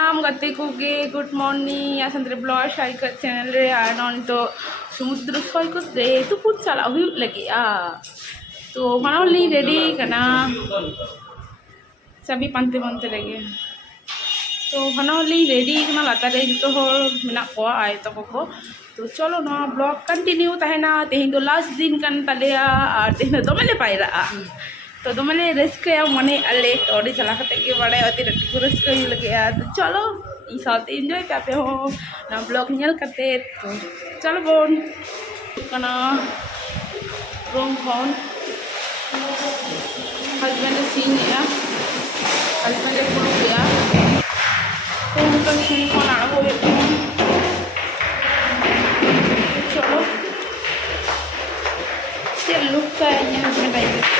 Sanam gate ko ge good morning ya sandre blog share kat channel re anon to samudra soy ko re tu put sala huyuk lagi ya to manoli ready kana sabi pante lagi to manoli ready kana lata re to hor menak ko ay to ko तो चलो ना blog continue तहना तेहिं तो last दिन कन तलेया और तेहिं तो मले पायरा तो मले रिस्क या मने अले तो ओडी चला कते के बड़े अति रिस्क ही लगे तो चलो ई साथ एंजॉय करते हो ना ब्लॉग नेल करते तो चलो बोन कना रूम फोन हस्बैंड सीन या हस्बैंड फुल गया तो उनका सीन फोन आना हो चलो ये लुक का यहाँ पे नहीं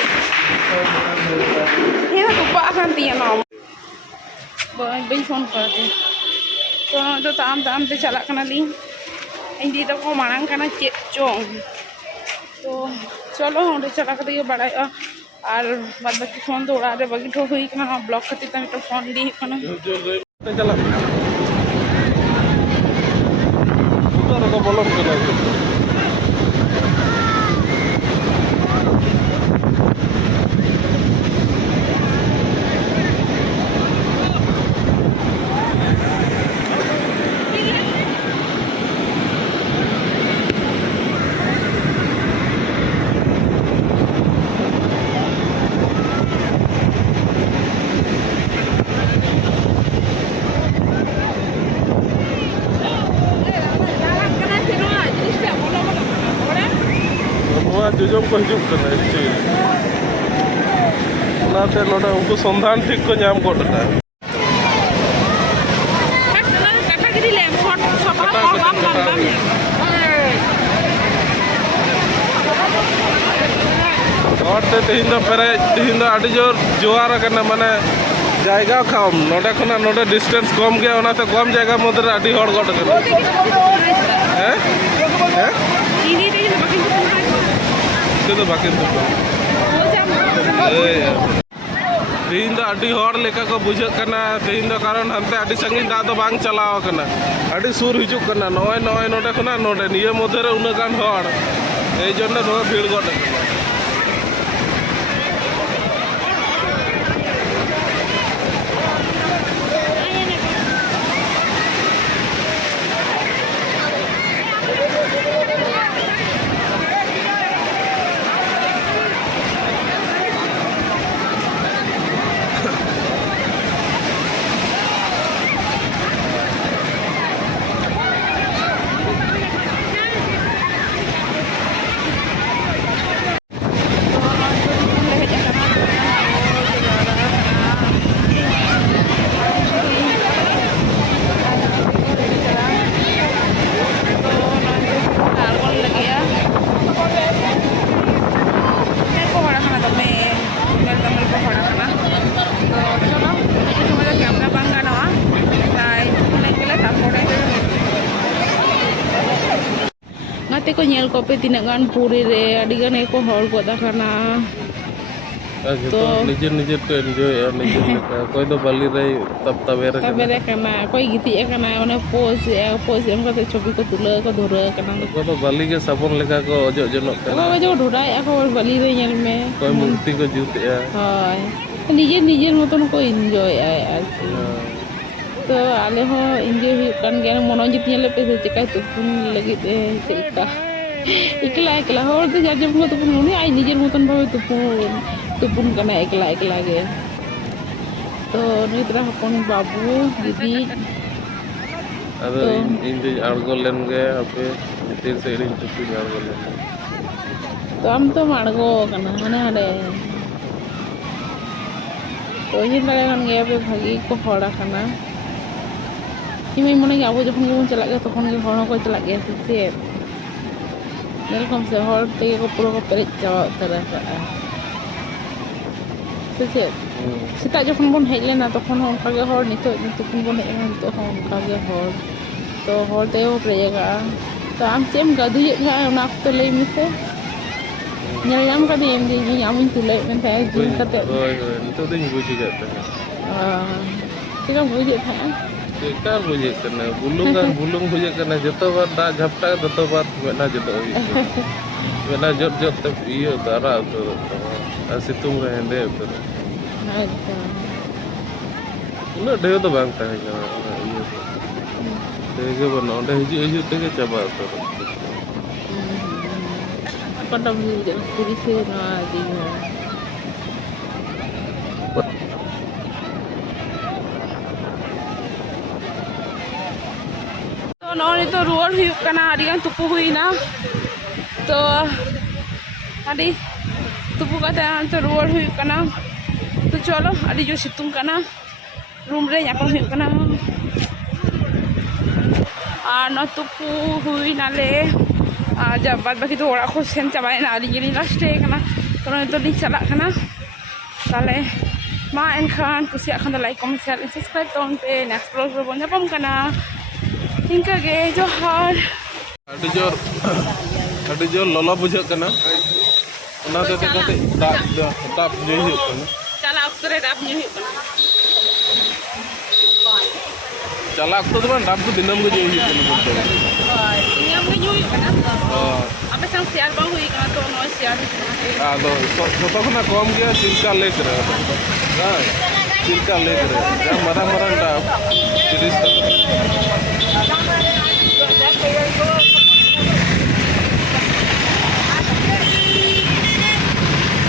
ये तो बाहर दिया ना बड़ी फोन करते तो ताम ते चला करना ली इंडी तो को मांग करना चोंग तो चलो उन्हें चला करते ये बड़ा और बाद बाकी फोन तो उड़ा दे बाकी तो हुई करना ब्लॉक करते तब तो फोन दी करना जोजों को हिजुक करना नाते नोडा उनको संधान ठीक को नाम को डटा और ते तेहिंदा पेरे तेहिंदा आडी जोर जोआर करना माने जायगा कम नोडा खना नोडा डिस्टेंस कम गया ओनाते कम जायगा मदर आडी हड़ गड करना हैं हैं तो बाकी तेहिं दो अड़ी हड़ लेका को बुझे करना तेहिं दो कारण हनते अड़ी संगी दा तो बांग चलाव करना अड़ी सुर हिजुक करना नय नय नोडे खना नोडे निये मध्य रे उना गान हड़ एई जन्ने नो भीड़ गड ngate ko nyel kopi tindak gan puri re adi gan eko hol ko dakana तो निजर निजर को एंजॉय है निजर कोई तो बली रही तब tabere kana koy giti kana one pose em kate chobi ko tula ko dhura kana को तो बली के साबुन लेका को ओजो जनक ko jo dhurai ako bali re nyel me कोई मूर्ति को जूते है hoy निजर moton ko enjoy ay arki तो आले हो enjoy huyuk kan gen mono jit nyele pe cekai tupun lagi de cerita ikla hor de jajam ko tupun uni ay निजर moton bhabe tupun kana ikla ge तो निद्रा हपन बाबू दीदी अदो इन दे आड़गो लेन गे अपे तीर से इडिन चुपी आड़गो लेन तो हम तो माड़गो कना हने हने तो ये लगे कन गे पे भागी को हड़ा कना इमे मने गे आबो जखन गेबन चला गे तखन गे हड़ को चला गे से नेलकम से हड़ ते को पूरा को पेरेज चावा तरह का से सेता जखन बन हेज लेना तखन उनका गे हड़ नितो तखन बन हेज लेना तो उनका गे हड़ तो हड़ ते हो प्रेगा तो आम चेम गदुये था उना तो लई मिसे nyam ka dim di nyam tulai men ta jin ka te oi oi itu ding buji ka ta kita buji tha बेकार बुझे करना बुलुंग बुझे करना जतो बार दा झपटा ततो बार मेना जतो मेना जत जत तब इयो तारा तो सितुंग रे हेंदे तो उना ढेर तो बांग ताहे kana इयो तेगे बनो ओंडे हिजु तेगे चाबा तो Pada minggu jadi sih di तो नॉन तो रुआल हुई कना आदिगान तुपु हुई ना तो आदि तुपु कते तो रुआल हुई कना तो चलो आदि जो सितुंग कना रूम रे यापन हुई कना न तुपु हुई नाले जब बाद बाकी तो ओड़ा को सेन चाबाय ना आदि जिनी लास्ट कना तो तो दिन चला कना ताले मा एनखान कुसिया खान लाइक कमेंट शेयर सब्सक्राइब तोन पे नेक्स्ट ब्लॉग रे बन जापम कना इनका गे जोहार अड़ी जोर ललो बुझे करना उना ते कते दाप जे हियो करना चला अक्सर दाप ᱧᱩ हुई कना चला तो बन दाप तो दिनम गे जे हियो करना बोलते दिनम गे ᱧᱩ हुई कना अबे संग शेयर बांग हुई कना तो नो शेयर आदो छोटो खना कम गया चिल्का ले करे हां चिल्का ले करे मरंग दाप 30 तक